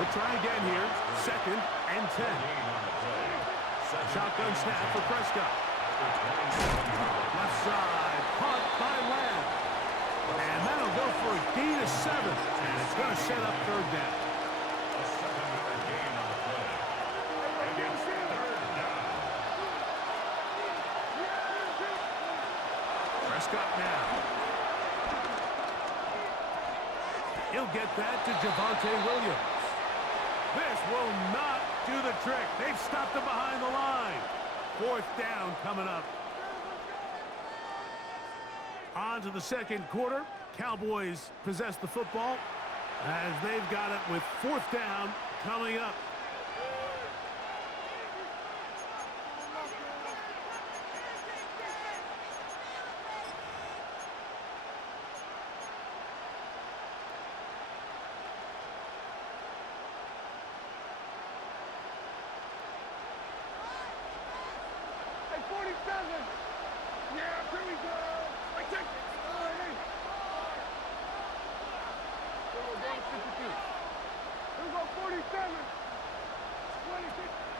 We'll try again here. 2nd and 10. Shotgun snap for Prescott. Left side, caught by Lamb. And that'll go for a gain of 7. And it's going to set up 3rd down. Prescott now. He'll get that to Javonte Williams. This will not do the trick. They've stopped him behind the line. 4th down coming up. On to the 2nd quarter. Cowboys possess the football as they've got it with 4th down coming up.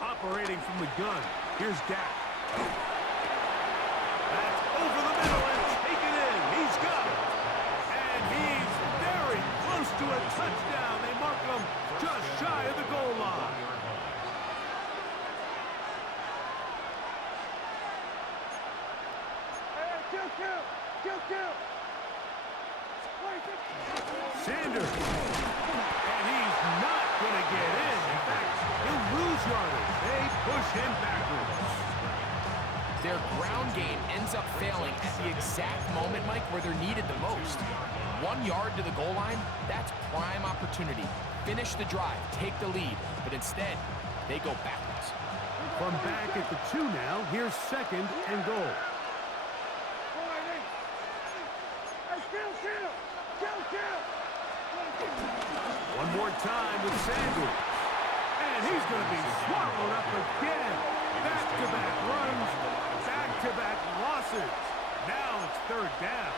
Operating from the gun. Here's Dak. That's over the middle and taken in. He's got it. And he's very close to a touchdown. They mark him just shy of the goal line. Sanders. And he's not going to get in. In fact, he'll lose yardage. They push him backwards. Their ground game ends up failing at the exact moment, Mike, where they're needed the most. 1 yard to the goal line, that's prime opportunity. Finish the drive, take the lead, but instead, they go backwards. From back at the 2 now, here's 2nd and goal. One more time with Sanders. And he's going to be swallowed up again. Back-to-back runs, back-to-back losses. Now it's 3rd down.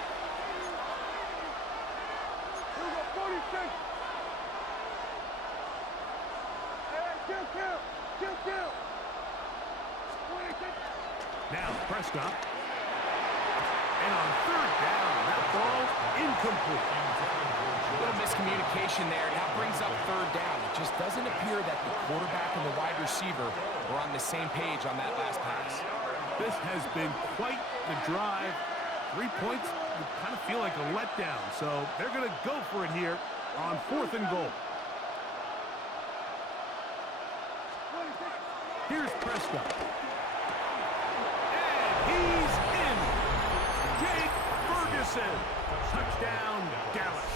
Now Prescott. And on 3rd down, that ball incomplete. A little miscommunication there. Now brings up 3rd down. It just doesn't appear that the quarterback and the wide receiver were on the same page on that last pass. This has been quite the drive. 3 points would kind of feel like a letdown. So they're going to go for it here on 4th and goal. Here's Prescott. And he's in. Jake Ferguson. Touchdown, Dallas.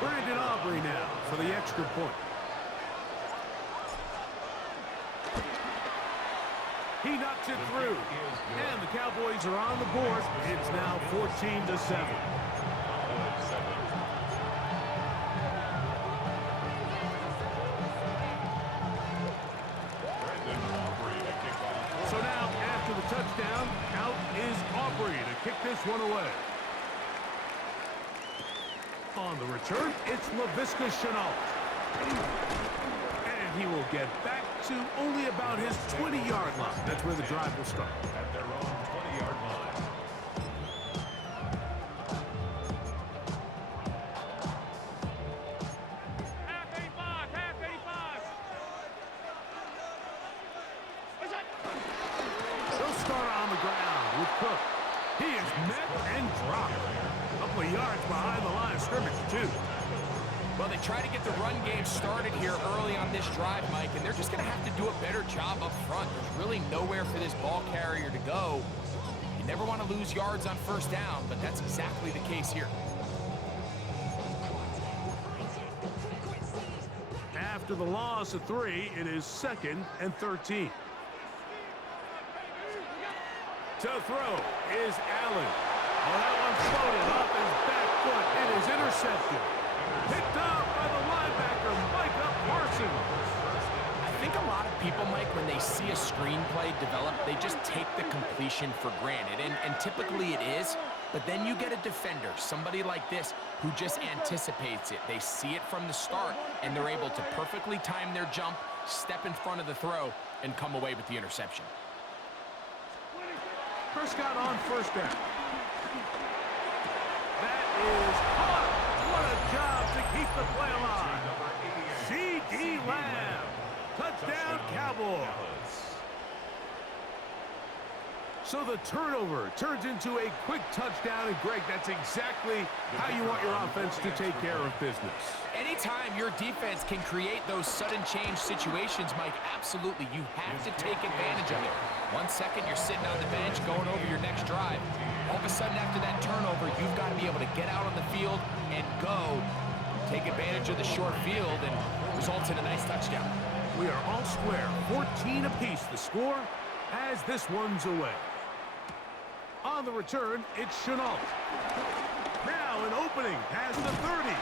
Brandon Aubrey now for the extra point. He knocks it through. And the Cowboys are on the board. It's now 14-7. So now, after the touchdown, out is Aubrey to kick this one away. On the return, it's Laviska Shenault. And he will get back to only about his 20-yard line. That's where the drive will start. At their own 20-yard line. Half 85. They'll start on the ground with Cook. He is met and dropped. A couple of yards behind the line of scrimmage, too. Well, they try to get the run game started here early on this drive, Mike, and they're just going to have to do a better job up front. There's really nowhere for this ball carrier to go. You never want to lose yards on 1st down, but that's exactly the case here. After the loss of 3, it is 2nd and 13. To throw is Allen. Oh, that one's floated off his back foot. It is intercepted. Picked off by the linebacker, Micah Parsons. I think a lot of people, Mike, when they see a screenplay develop, they just take the completion for granted, and typically it is, but then you get a defender, somebody like this, who just anticipates it. They see it from the start, and they're able to perfectly time their jump, step in front of the throw, and come away with the interception. Prescott on first down. That is caught. What a job to keep the play alive. C.D. Lamb. Touchdown, Cowboys. So the turnover turns into a quick touchdown, and Greg, that's exactly how you want your offense to take care of business. Anytime your defense can create those sudden change situations, Mike, absolutely, you have to take advantage of it. 1 second, you're sitting on the bench going over your next drive. All of a sudden, after that turnover, you've got to be able to get out on the field and go, take advantage of the short field, and results in a nice touchdown. We are all square, 14 apiece the score as this one's away. On the return, it's Chenault. Now an opening past the 30.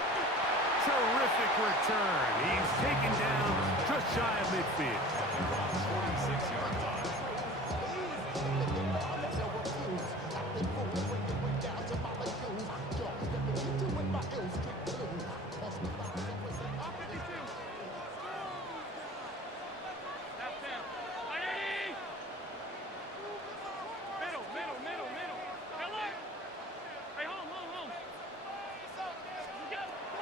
Terrific return. He's taken down just shy of midfield. 46-yard line.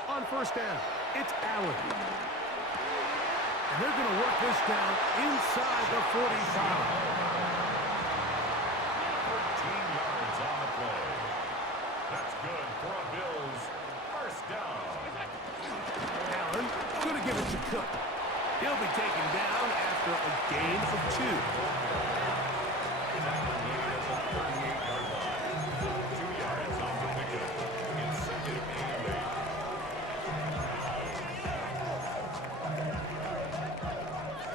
On first down, it's Allen. And they're going to work this down inside the 45. 13 yards on the play. That's good for a Bills first down. Allen going to give it to Cook. He'll be taken down after a gain of 2.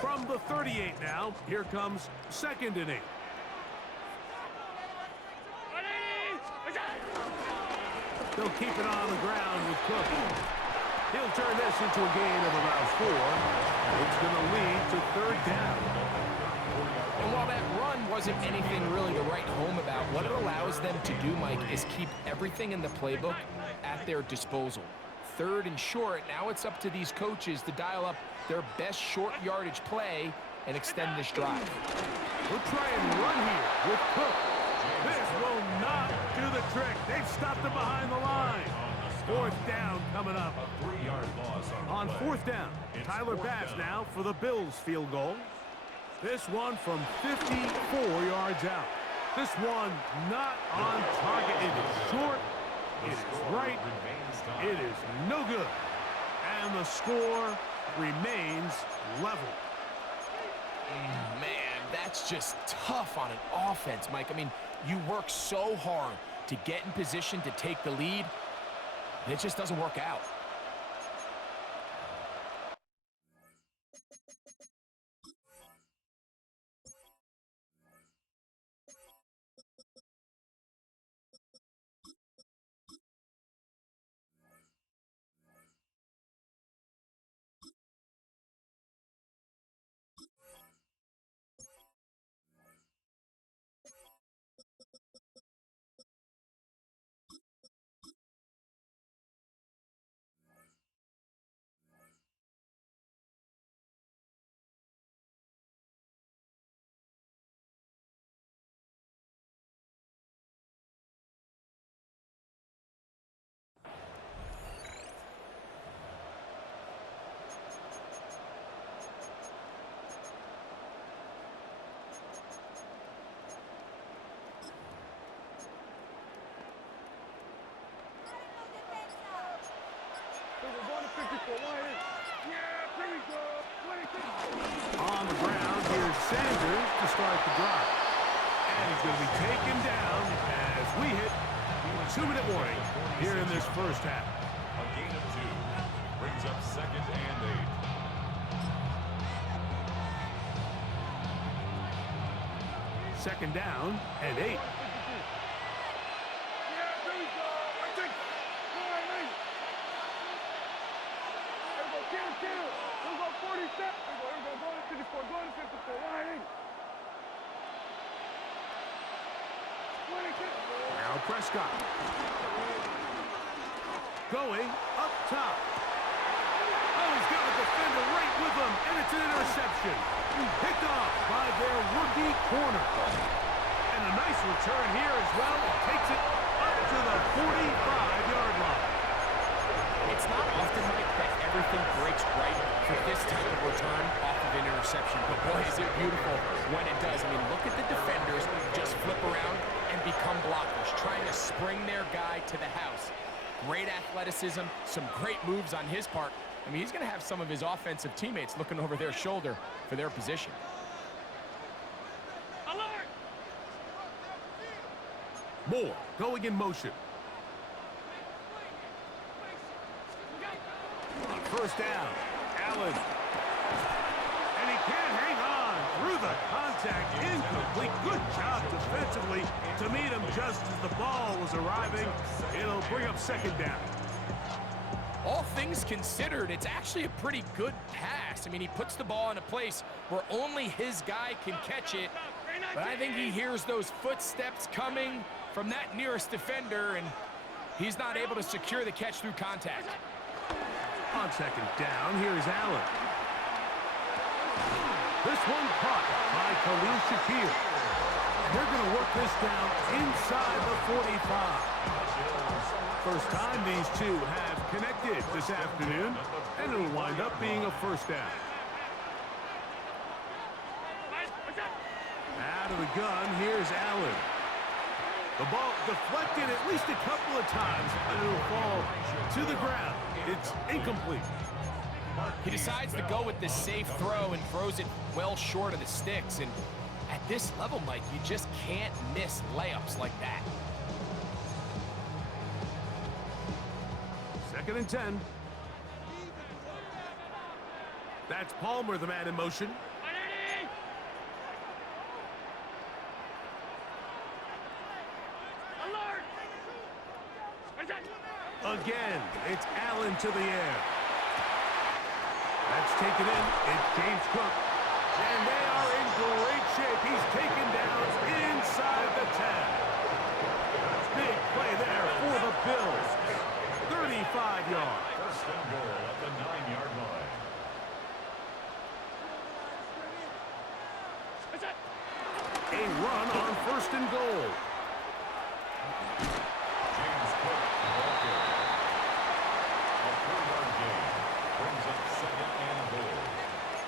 From the 38 now, here comes 2nd and 8. They'll keep it on the ground with Cook. He'll turn this into a gain of about 4. It's going to lead to 3rd down. And while that run wasn't anything really to write home about, what it allows them to do, Mike, is keep everything in the playbook at their disposal. 3rd and short, now it's up to these coaches to dial up their best short yardage play and extend this drive. We'll try and run here with Cook. This will not do the trick. They've stopped it behind the line. 4th down coming up. A 3-yard loss on 4th down. Tyler Bass now for the Bills field goal. This one from 54 yards out. This one not on target. It is short. It is right. It is no good. And the score remains level. Man, that's just tough on an offense, Mike. I mean, you work so hard to get in position to take the lead, and it just doesn't work out. On the ground, here's Sanders to start the drive. And he's going to be taken down as we hit 2-minute warning here in this first half. A gain of 2 brings up 2nd and 8. 2nd down and 8. Prescott. Going up top. Oh, he's got a defender right with him, and it's an interception. Picked off by their rookie corner. And a nice return here as well. Takes it up to the 45-yard line. It's not often, Mike, that everything breaks right for this type of return off of an interception. But boy, is it beautiful when it does. I mean, look at the defenders just flip around and become blockers, trying to spring their guy to the house. Great athleticism, some great moves on his part. I mean, he's going to have some of his offensive teammates looking over their shoulder for their position. Alert! Moore going in motion. On first down, Allen. And he can't hang on through the contact. Incomplete. Good job defensively to meet him just as the ball was arriving. It'll bring up second down. All things considered, it's actually a pretty good pass. I mean, he puts the ball in a place where only his guy can catch it. But I think he hears those footsteps coming from that nearest defender, and he's not able to secure the catch through contact. On second down, here's Allen. This one caught by Khalil Shakir. And they're going to work this down inside the 45. First time these two have connected this afternoon, and it'll wind up being a first down. Out of the gun, here's Allen. The ball deflected at least a couple of times, but it'll fall to the ground. It's incomplete. He decides to go with the safe throw and throws it well short of the sticks. And at this level, Mike, you just can't miss layups like that. Second and 10. That's Palmer, the man in motion. Again, it's Allen to the air. That's taken in. It's James Cook. And they are in great shape. He's taken down inside the 10. Big play there for the Bills. 35 yards. First and goal at the 9-yard line. A run on first and goal. James Cook, ball carrier. A 4-yard gain brings up second and goal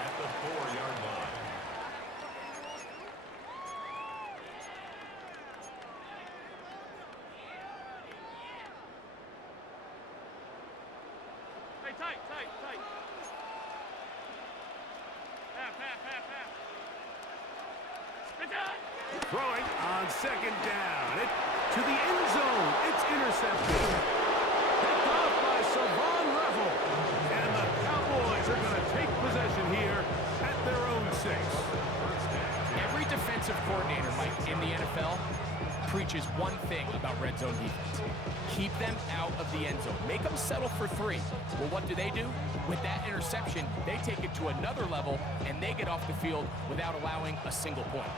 at the 4-yard line. Hey, tight. Half. Throwing on second down. To the end zone. It's intercepted. Picked off by Savon Revel. And the Cowboys are going to take possession here at their own 6. Every defensive coordinator, Mike, in the NFL preaches one thing about red zone defense. Keep them out of the end zone. Make them settle for 3. Well, what do? With that interception, they take it to another level, and they get off the field without allowing a single point.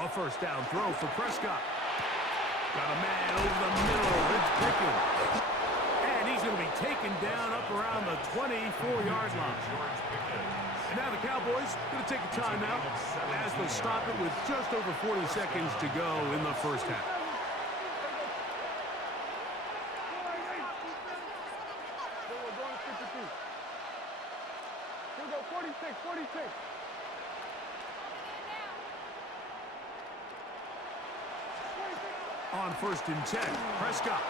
A first down throw for Prescott. Got a man over the middle. It's Pickens. And he's going to be taken down up around the 24-yard line. And now the Cowboys going to take a timeout as they'll stop it with just over 40 seconds to go in the first half. Here we go, 46. On first and 10, Prescott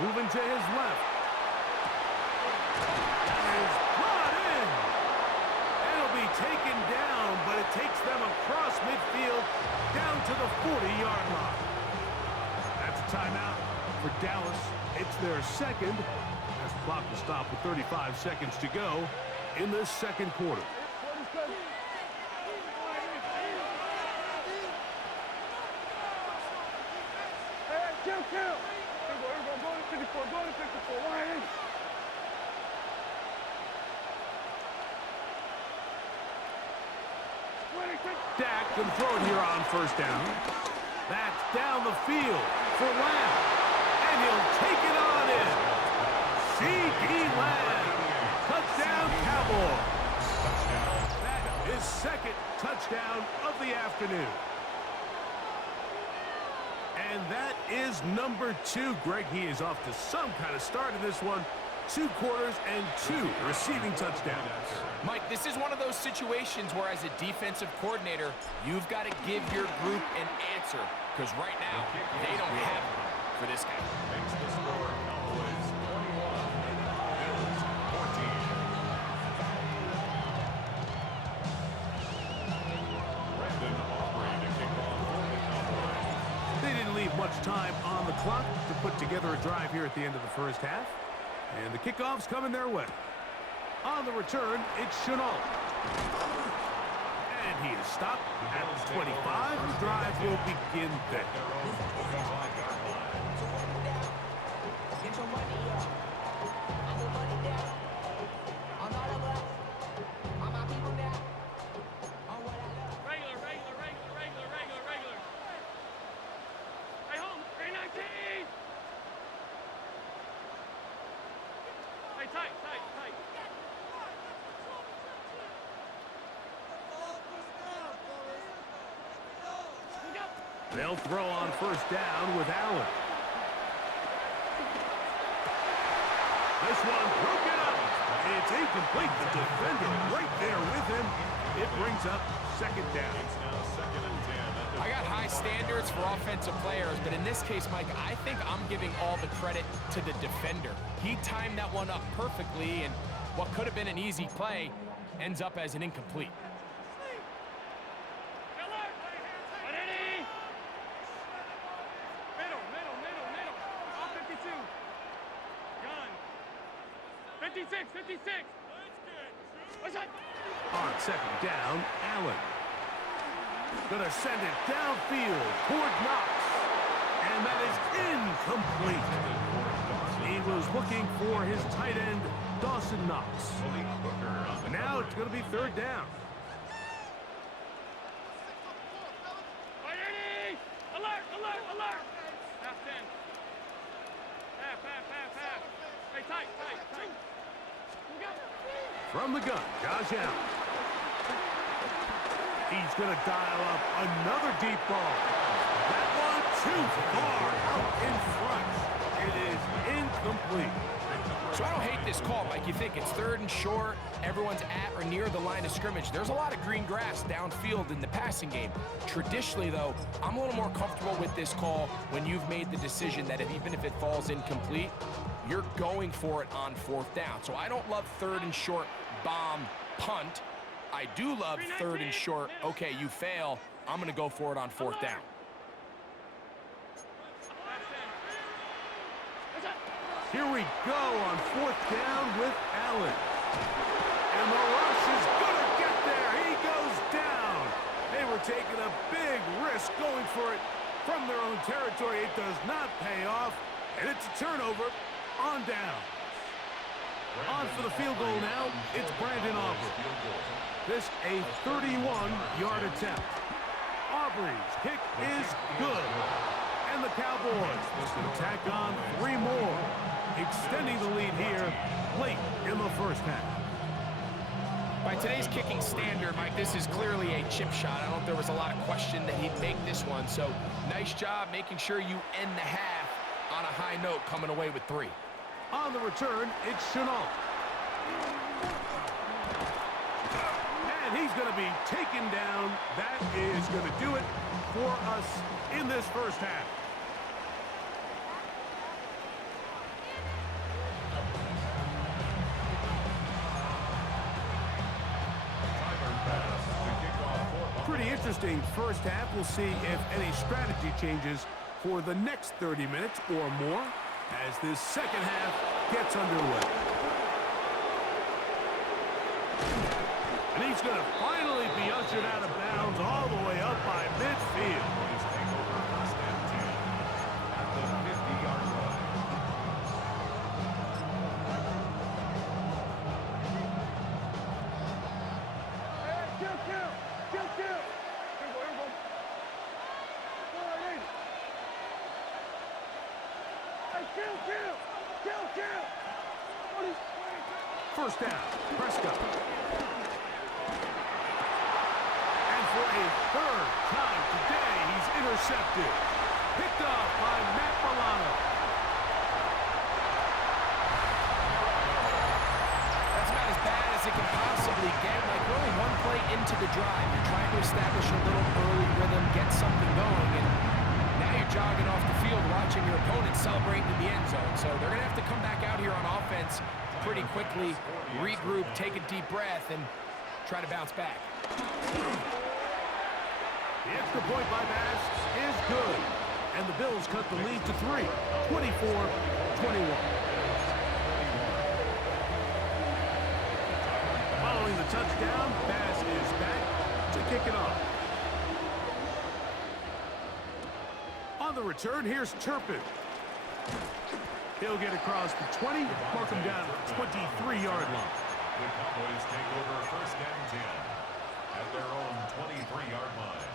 moving to his left. That is brought in. It'll be taken down, but it takes them across midfield down to the 40-yard line. That's a timeout for Dallas. It's their second. As the clock will stop with 35 seconds to go in this second quarter. Go to 54. Go to 54. Why ain't? Dak can throw it here on first down. That's down the field for Lamb. And he'll take it on in. C.D. Lamb. Touchdown, Cowboys. That is second touchdown of the afternoon. And that is number 2. Greg, he is off to some kind of start in this one. 2 quarters and 2 receiving touchdowns. Mike, this is one of those situations where as a defensive coordinator, you've got to give your group an answer. Because right now, they don't have one for this guy. Makes the score Cowboys 21, Bills 14. Brandon Aubrey to kick off for the Cowboys. They didn't leave much time on the clock to put together a drive here at the end of the first half. And the kickoff's coming their way. On the return, it's Chenault. And he is stopped at the 25. The drive will begin there. Tight. They'll throw on first down with Allen. This one broken up. It's incomplete. The defender right there with him. It brings up second down. It's now 2nd and 10. I got high standards for offensive players, but in this case, Mike, I think I'm giving all the credit to the defender. He timed that one up perfectly, and what could have been an easy play ends up as an incomplete. Middle. All 52. Gun. 56. What's that? On second down, Allen. Gonna send it downfield toward Knox. And that is incomplete. He was looking for his tight end, Dawson Knox. But now it's gonna be third down. Alert. Half 10. Half. Hey, tight. From the gun, Josh Allen. He's going to dial up another deep ball. That one too far out in front. It is incomplete. So I don't hate this call, Mike. You think it's third and short, everyone's at or near the line of scrimmage. There's a lot of green grass downfield in the passing game. Traditionally, though, I'm a little more comfortable with this call when you've made the decision that even if it falls incomplete, you're going for it on fourth down. So I don't love third and short, bomb, punt. I do love third and short, okay, you fail, I'm going to go for it on fourth down. Here we go on fourth down with Allen. And the rush is going to get there. He goes down. They were taking a big risk going for it from their own territory. It does not pay off. And it's a turnover on down. On for the field goal now, it's Brandon Aubrey. This a 31-yard attempt. Aubrey's kick is good. And the Cowboys will tack on 3 more, extending the lead here late in the first half. By today's kicking standard, Mike, this is clearly a chip shot. I don't know if there was a lot of question that he'd make this one. So nice job making sure you end the half on a high note, coming away with 3. On the return, it's Chenault. And he's going to be taken down. That is going to do it for us in this first half. Pretty interesting first half. We'll see if any strategy changes for the next 30 minutes or more as this second half gets underway. And he's going to finally be ushered out of bounds all the way up by midfield. Take over first and 10 at the 50-yard line. First down, Prescott. And for a third time today, he's intercepted. Picked off by Matt Milano. That's about as bad as it can possibly get. Like, really one play into the drive. You're trying to establish a little early rhythm, get something going, and now you're jogging off the field watching your opponent celebrate in the end zone. So they're going to have to come back out here on offense pretty quickly, regroup, take a deep breath, and try to bounce back. The extra point by Bass is good. And the Bills cut the lead to 3, 24-21. Following the touchdown, Bass is back to kick it off. On the return, here's Turpin. He'll get across the 20, mark him down at the 23-yard line. The Cowboys take over first and 10 at their own 23-yard line.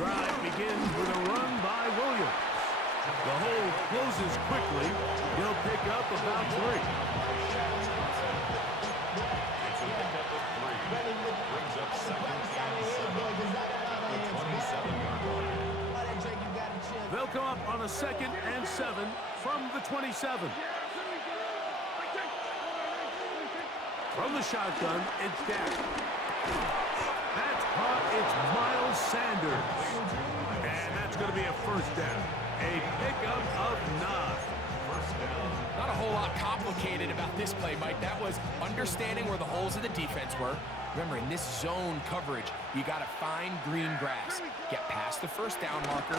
Drive begins with a run by Williams. The hole closes quickly. He'll pick up about 3. It's a pickup of 3. Brings up second and 7. The 27-yard line. They'll come up on a 2nd and 7 from the 27. From the shotgun, it's Dak. That's caught. It's Miles Sanders. And that's going to be a first down. A pickup of 9. Not a whole lot complicated about this play, Mike. That was understanding where the holes of the defense were. Remember, in this zone coverage, you got to find green grass. Get past the first down marker,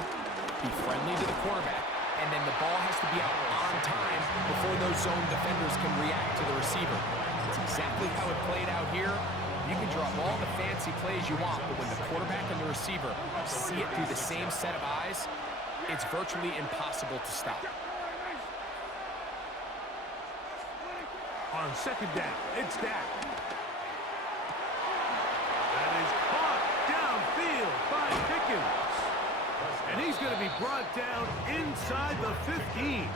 be friendly to the quarterback, and then the ball has to be out on time before those zone defenders can react to the receiver. That's exactly how it played out here. You can draw all the fancy plays you want, but when the quarterback and the receiver see it through the same set of eyes, it's virtually impossible to stop. On 2nd down, it's Dak. That is caught downfield by Pickens. And he's going to be brought down inside the 15.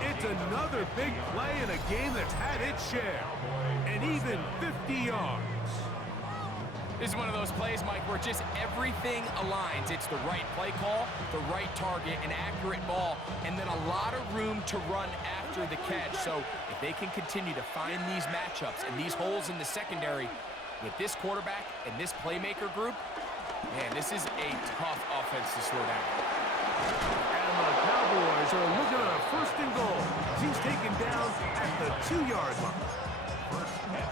It's another big play in a game that's had its share. And even 50 yards. This is one of those plays, Mike, where just everything aligns. It's the right play call, the right target, an accurate ball, and then a lot of room to run after the catch. So if they can continue to find these matchups and these holes in the secondary with this quarterback and this playmaker group, man, this is a tough offense to slow down. And the Cowboys are looking at a 1st and goal. He's taken down at the 2-yard line.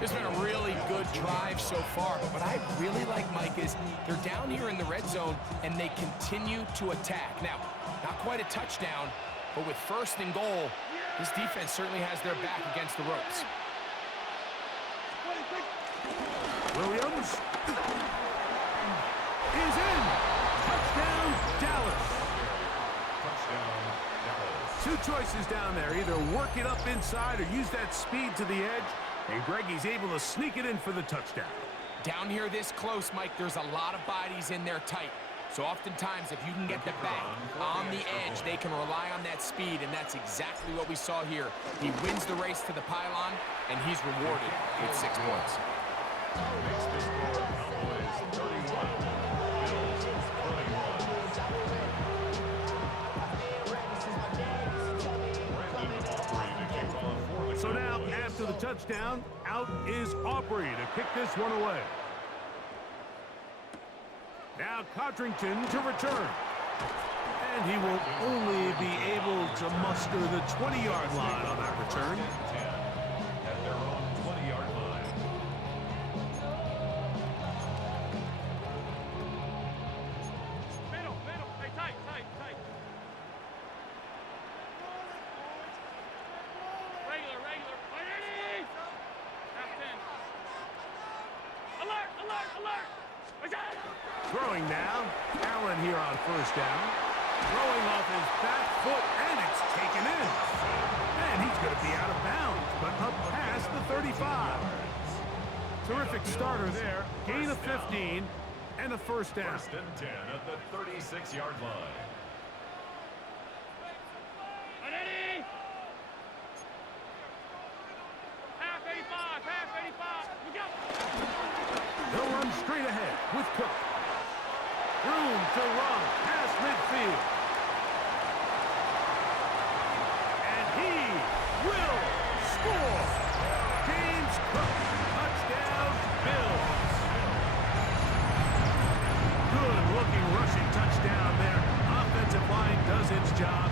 It's been a really good drive so far, but what I really like, Mike, is they're down here in the red zone and they continue to attack. Now, not quite a touchdown, but with 1st and goal, this defense certainly has their back against the ropes. Williams is in. Touchdown, Dallas. Touchdown, Dallas. 2 choices down there. Either work it up inside or use that speed to the edge. And Greggy's able to sneak it in for the touchdown. Down here this close, Mike, there's a lot of bodies in there tight. So oftentimes, if you can get the back on the edge, they can rely on that speed, and that's exactly what we saw here. He wins the race to the pylon, and he's rewarded with 6 points. Makes the score Cowboys 31. Bills 31. So now, after the touchdown, out is Aubrey to kick this one away. Now Codrington to return. And he will only be able to muster the 20-yard line on that return. 10 at their own 20-yard line. Middle. Hey, tight. Regular. Ready? Half 10. Alert! alert, alert. What's that? Throwing now. Allen here on first down. Throwing off his back foot, and it's taken in. And he's going to be out of bounds, but up past the 35. Terrific starter there. Gain of 15 and a first down. First and 10 at the 36-yard line. Ready? Half 85, half 85. Look out. They'll run straight ahead with Cook. Room to run past midfield. And he will score. James Cook, touchdown, Bills. Good-looking rushing touchdown there. Offensive line does its job.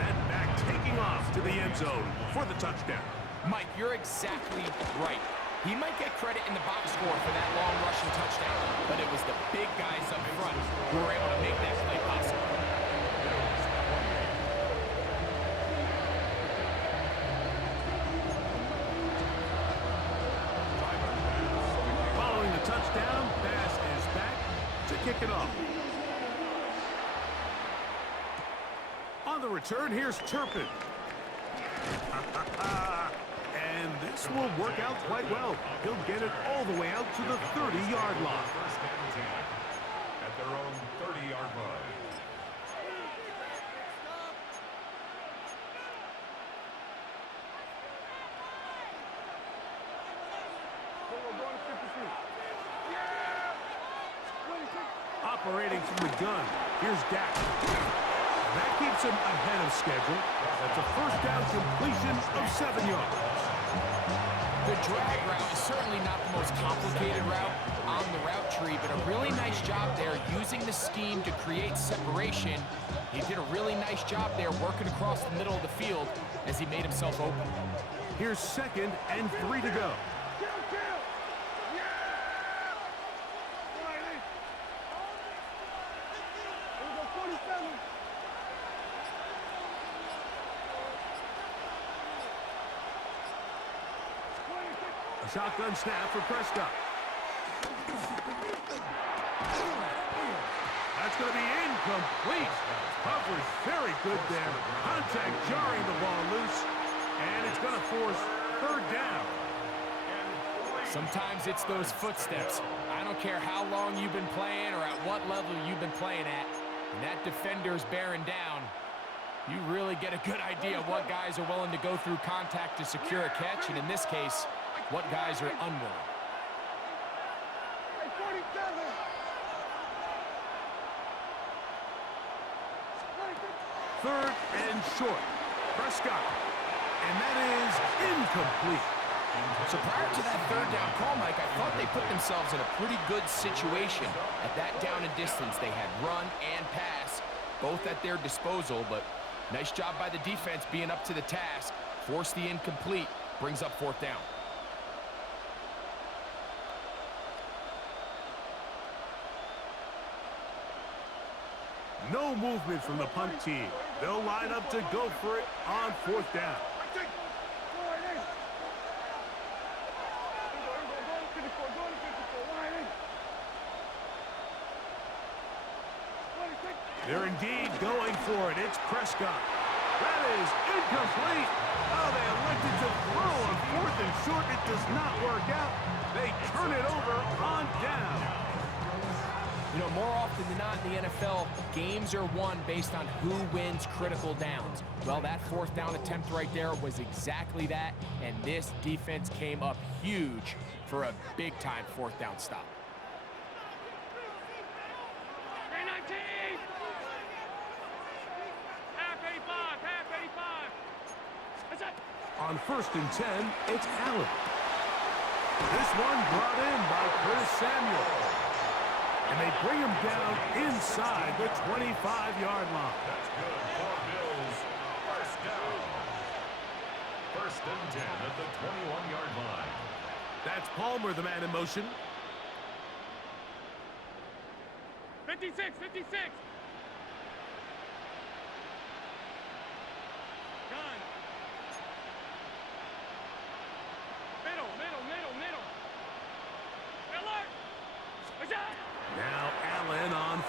That back taking off to the end zone for the touchdown. Mike, you're exactly right. He might get credit in the box score for that long rushing touchdown, but it was the big guys up front who were able to make that play possible. Following the touchdown, Bass is back to kick it off. On the return, here's Turpin. And this will work out quite well. He'll get it all the way out to the 30-yard line. First and 10 at their own 30-yard line. Operating from the gun, here's Dak. That keeps him ahead of schedule. That's a first down completion of 7 yards. The drag route is certainly not the most complicated route on the route tree, but a really nice job there using the scheme to create separation. He did a really nice job there working across the middle of the field as he made himself open. Here's 2nd and 3 to go. A shotgun snap for Prescott. That's going to be incomplete. Coverage very good there. Contact jarring the ball loose. And it's going to force 3rd down. Sometimes it's those footsteps. I don't care how long you've been playing or at what level you've been playing at. When that defender's bearing down, you really get a good idea of what guys are willing to go through contact to secure a catch, and in this case, what guys are unwilling. Third and short. Prescott. And that is incomplete. So prior to that 3rd down call, Mike, I thought they put themselves in a pretty good situation. At that down and distance, they had run and pass, both at their disposal, but nice job by the defense being up to the task. Force the incomplete, brings up 4th down. No movement from the punt team. They'll line up to go for it on 4th down. They're indeed going for it. It's Prescott. That is incomplete. Oh, they elected to throw on 4th and short. It does not work out. They turn it over on down. You know, more often than not in the NFL, games are won based on who wins critical downs. Well, that 4th down attempt right there was exactly that, and this defense came up huge for a big-time 4th down stop. 319! Half 85, half 85. That's it. On 1st and 10, it's Allen. This one brought in by Curtis Samuel. And they bring him down inside the 25-yard line. That's good for Bills. First down. 1st and 10 at the 21-yard line. That's Palmer, the man in motion. 56, 56. Gun. Middle, middle, middle, middle. Alert!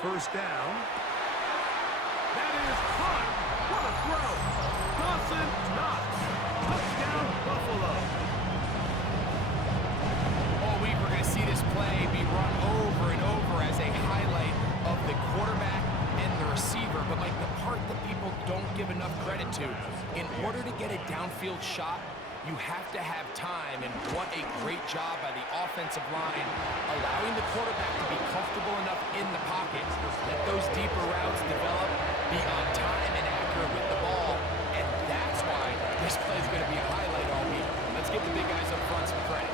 first down. That is caught. What a throw. Dawson Knox. Touchdown, Buffalo. All week we're going to see this play be run over and over as a highlight of the quarterback and the receiver. But, Mike, the part that people don't give enough credit to, in order to get a downfield shot, you have to have time, and what a great job by the offensive line, allowing the quarterback to be comfortable enough in the pocket, let those deeper routes develop, be on time and accurate with the ball, and that's why this play is going to be a highlight all week. Let's give the big guys up front some credit.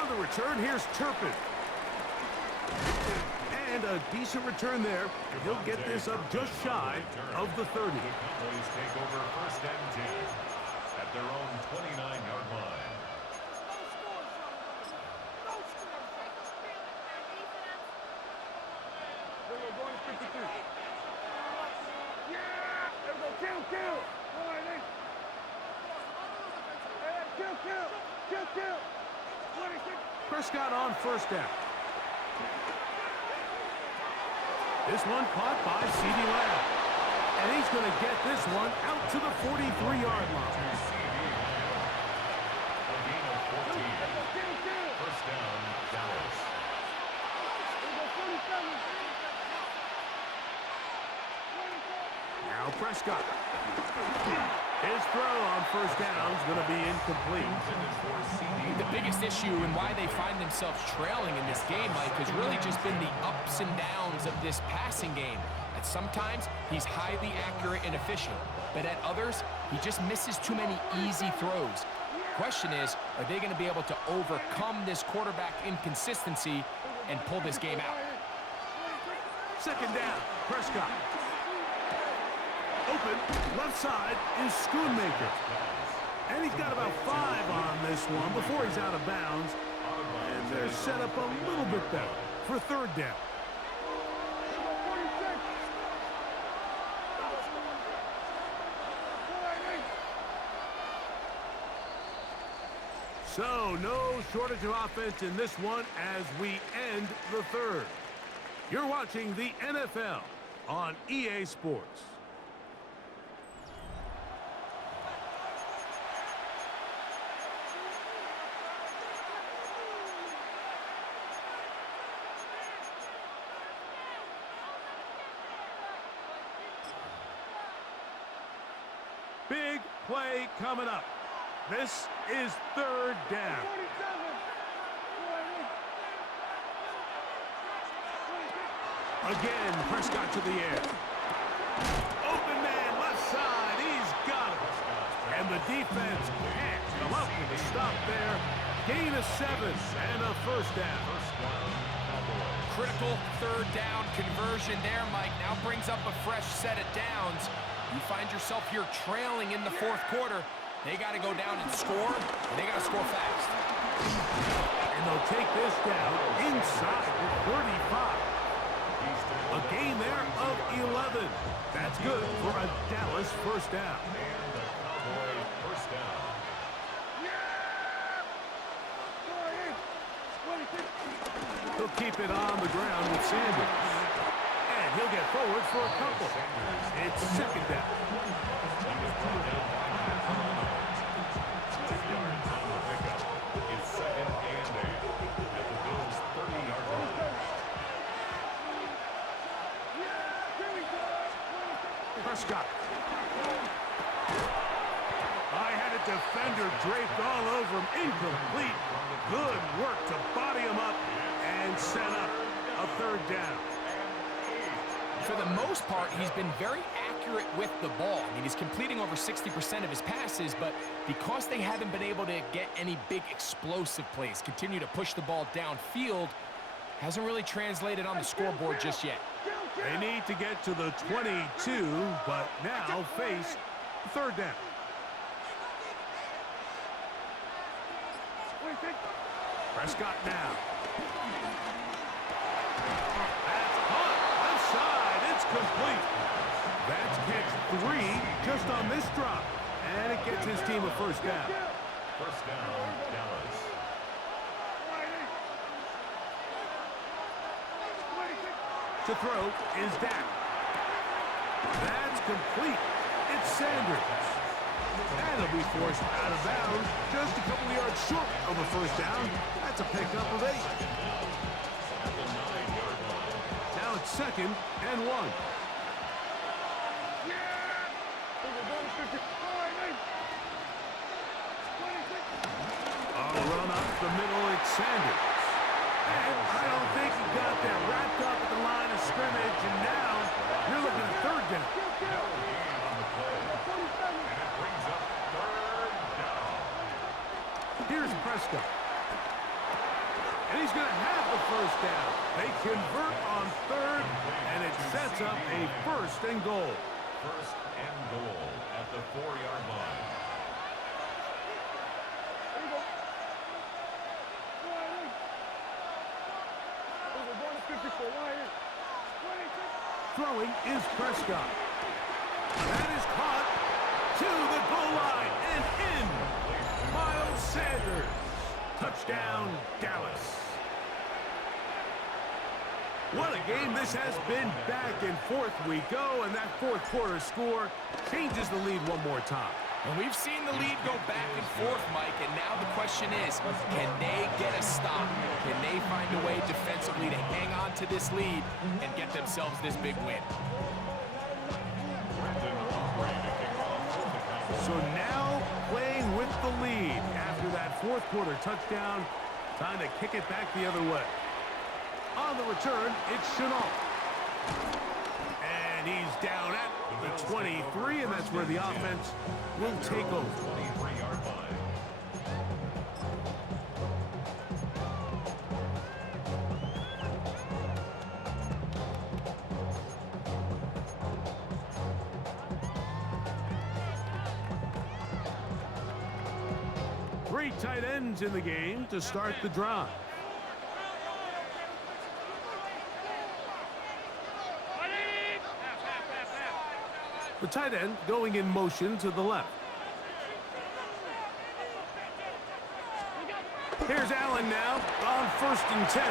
On the return, here's Turpin. And a decent return there. He'll get this up just shy of the 30. The Cowboys take over first and 10 at their own 29-yard line. Prescott on first down. This one caught by CeeDee Lamb. And he's going to get this one out to the 43-yard line. A gain of 14. First down, Dallas. Now Prescott. His throw on first down is going to be incomplete. The biggest issue and why they find themselves trailing in this game, Mike, has really just been the ups and downs of this passing game. At sometimes, he's highly accurate and efficient, but at others, he just misses too many easy throws. Question is, are they going to be able to overcome this quarterback inconsistency and pull this game out? Second down, Prescott. Open, left side is Schoonmaker. And he's got about 5 on this one before he's out of bounds. And they're set up a little bit better for third down. So, no shortage of offense in this one as we end the third. You're watching the NFL on EA Sports. Big play coming up. This is third down. Again, Prescott to the air. Open man, left side. He's got it. And the defense can't come up with a stop there. Gain of 7 and a first down. Critical third down conversion there, Mike. Now brings up a fresh set of downs. You find yourself here trailing in the fourth quarter. They got to go down and score, and they got to score fast. And they'll take this down inside the 35. A gain there of 11. That's good for a Dallas first down. And the Cowboy first down. He'll keep it on the ground with Sanders. And he'll get forward for a couple. It's second down. He was brought down by Matt Milano. 2 yards on the pickup. It's second and 8 at the Bills' 30-yard line. Prescott. I had a defender draped all over him. Incomplete. Good work to body him up and set up a third down. For the most part, he's been very accurate with the ball. I mean, he's completing over 60% of his passes, but because they haven't been able to get any big explosive plays, continue to push the ball downfield, hasn't really translated on the scoreboard just yet. They need to get to the 22, but now face third down. Prescott now. That's caught. Left side. It's complete. That's catch 3 just on this drop. And it gets his team a first down. First down, Dallas. To throw is Dak. That's complete. It's Sanders. And he'll be forced out of bounds just a couple of yards short of a first down. That's a pickup of 8. Now it's 2nd and 1. Run up the middle, it's Sanders. And I don't think he got there. Wrapped up at the line of scrimmage, and now you're looking at 3rd down. Here's Prescott. And he's going to have the first down. They convert on 3rd, and it sets up a 1st and goal. 1st and goal at the 4-yard line. Throwing is Prescott. That is caught to the goal line and in. Miles Sanders. Touchdown, Dallas. What a game this has been. Back and forth we go, and that 4th quarter score changes the lead one more time. And we've seen the lead go back and forth, Mike, and now the question is, can they get a stop? Can they find a way defensively to hang on to this lead and get themselves this big win? So now playing with the lead after that 4th quarter touchdown, time to kick it back the other way. On the return, it's Chenault. And he's down at the 23, and that's where the offense will take over. 23-yard line. Three tight ends in the game to start the drive. The tight end going in motion to the left. Here's Allen now on 1st and 10.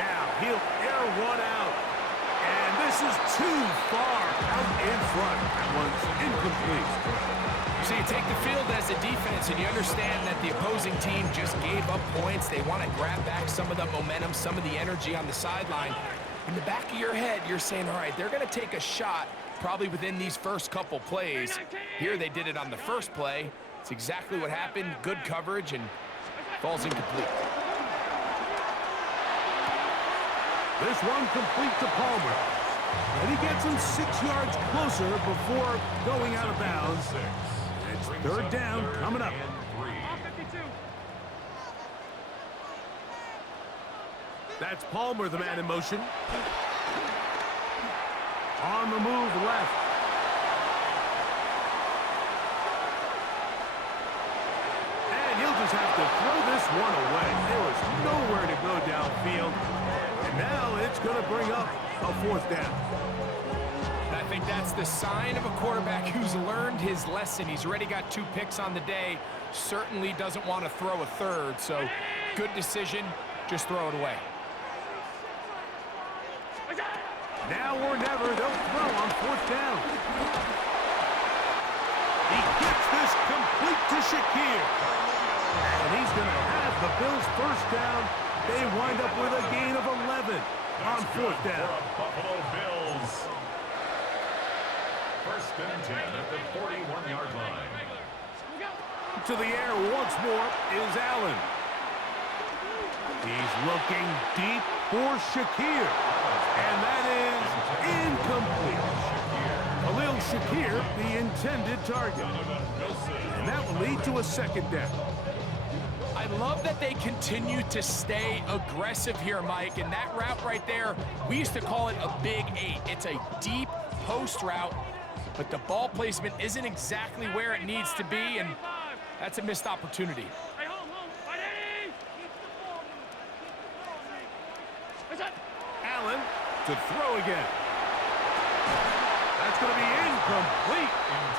Now he'll air one out. And this is too far out in front. That one's incomplete. So you take the field as a defense and you understand that the opposing team just gave up points. They want to grab back some of the momentum, some of the energy on the sideline. In the back of your head, you're saying, all right, they're going to take a shot probably within these first couple plays. Here they did it on the first play. It's exactly what happened. Good coverage and falls incomplete. This one complete to Palmer. And he gets him 6 yards closer before going out of bounds. It's 3rd down coming up. That's Palmer, the man in motion. On the move left. And he'll just have to throw this one away. There was nowhere to go downfield. And now it's going to bring up a 4th down. I think that's the sign of a quarterback who's learned his lesson. He's already got 2 picks on the day. Certainly doesn't want to throw a 3rd. So good decision. Just throw it away. Now or never, they'll throw on 4th down. He gets this complete to Shakir. And he's going to have the Bills' 1st down. They wind up with a gain of 11 on 4th down. Buffalo Bills. 1st and 10 at the 41-yard line. To the air once more is Allen. He's looking deep for Shakir. And that is incomplete. Khalil Shakir, the intended target. And that will lead to a 2nd down. I love that they continue to stay aggressive here, Mike. And that route right there, we used to call it a big 8. It's a deep post route, but the ball placement isn't exactly where it needs to be, and that's a missed opportunity. Allen to throw again. That's going to be incomplete.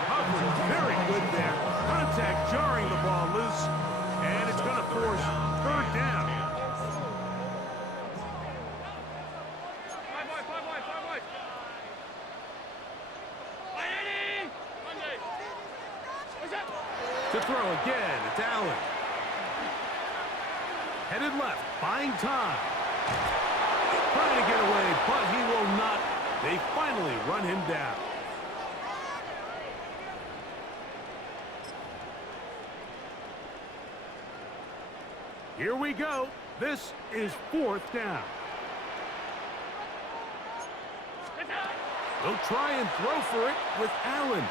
Coverage very good there. Contact jarring the ball loose, and it's going to force 3rd down. To throw again, it's Allen. Headed left, buying time. Trying to get away, but he will not. They finally run him down. Here we go. This is 4th down. They'll try and throw for it with Allen.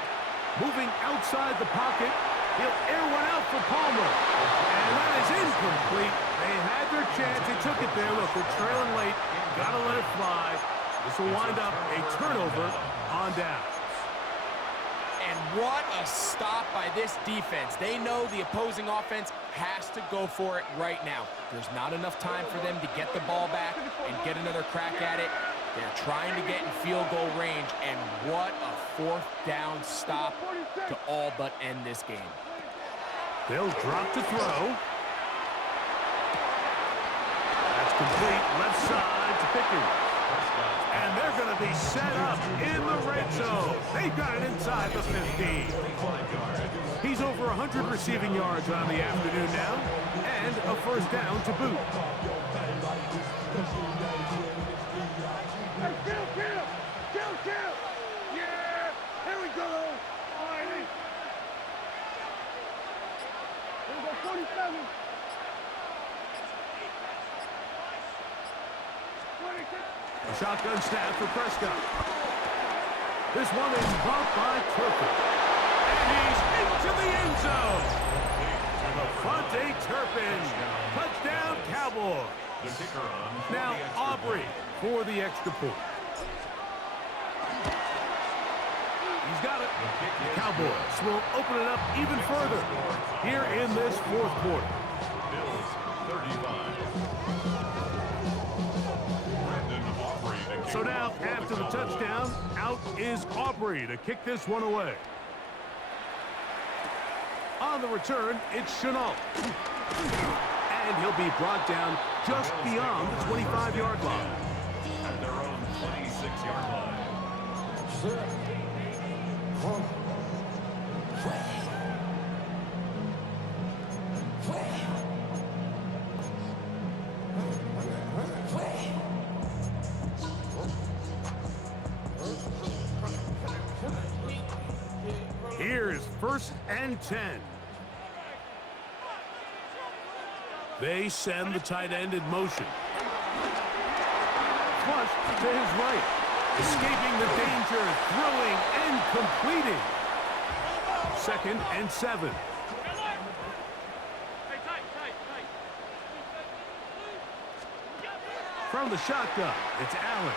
Moving outside the pocket. He'll air one out for Palmer. And that is incomplete. They had their chance. They took it there. Look, they're trailing late. Got to let it fly. This will wind up a turnover on downs. And what a stop by this defense. They know the opposing offense has to go for it right now. There's not enough time for them to get the ball back and get another crack at it. They're trying to get in field goal range, and what a 4th down stop to all but end this game. They'll drop to throw. That's complete. Left side to Pickens. And they're going to be set up in the red zone. They've got it inside the 15. He's over 100 receiving yards on the afternoon now, and a 1st down to boot. Kill! Yeah! Here we go! All right, here we go, 47. 26. A shotgun snap for Prescott. This one is caught by Turpin. And he's into the end zone. Devontae Turpin. Touchdown, Cowboys. Now Aubrey for the extra point. He's got it. The Cowboys will open it up even further here in this 4th quarter. Bills 35. So now, after the touchdown, out is Aubrey to kick this one away. On the return, it's Chenault. And he'll be brought down just beyond the 25-yard line. At their own 26-yard line. Here's 1st and 10. They send the tight end in motion. Flush to his right. Escaping the danger, throwing and completing. 2nd and 7. From the shotgun, it's Allen.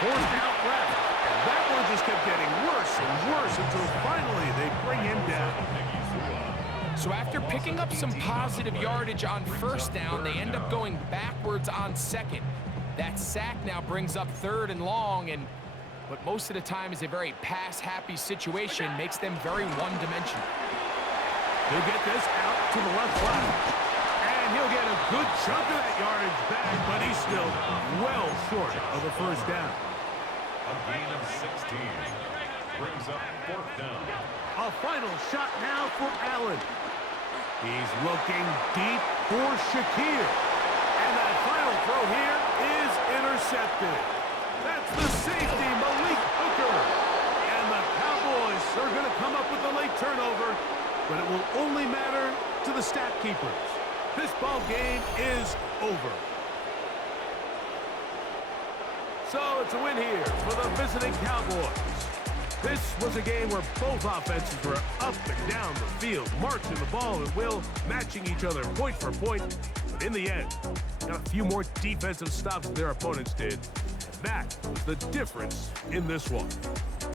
Forced out left. And that one just kept getting worse and worse until finally they bring him down. So after picking up some positive yardage on 1st down, they end up going backwards on 2nd. That sack now brings up 3rd and long, and what most of the time is a very pass-happy situation makes them very one-dimensional. He'll get this out to the left flank. And he'll get a good chunk of that yardage back, but he's still well short of the 1st down. A gain of 16. Brings up 4th down. A final shot now for Allen. He's looking deep for Shakir. And that final throw here is intercepted. That's the safety, Malik Hooker. And the Cowboys are going to come up with a late turnover, but it will only matter to the stat keepers. This ball game is over. So it's a win here for the visiting Cowboys. This was a game where both offenses were up and down the field, marching the ball at will, matching each other point for point. But in the end, got a few more defensive stops than their opponents did. That was the difference in this one.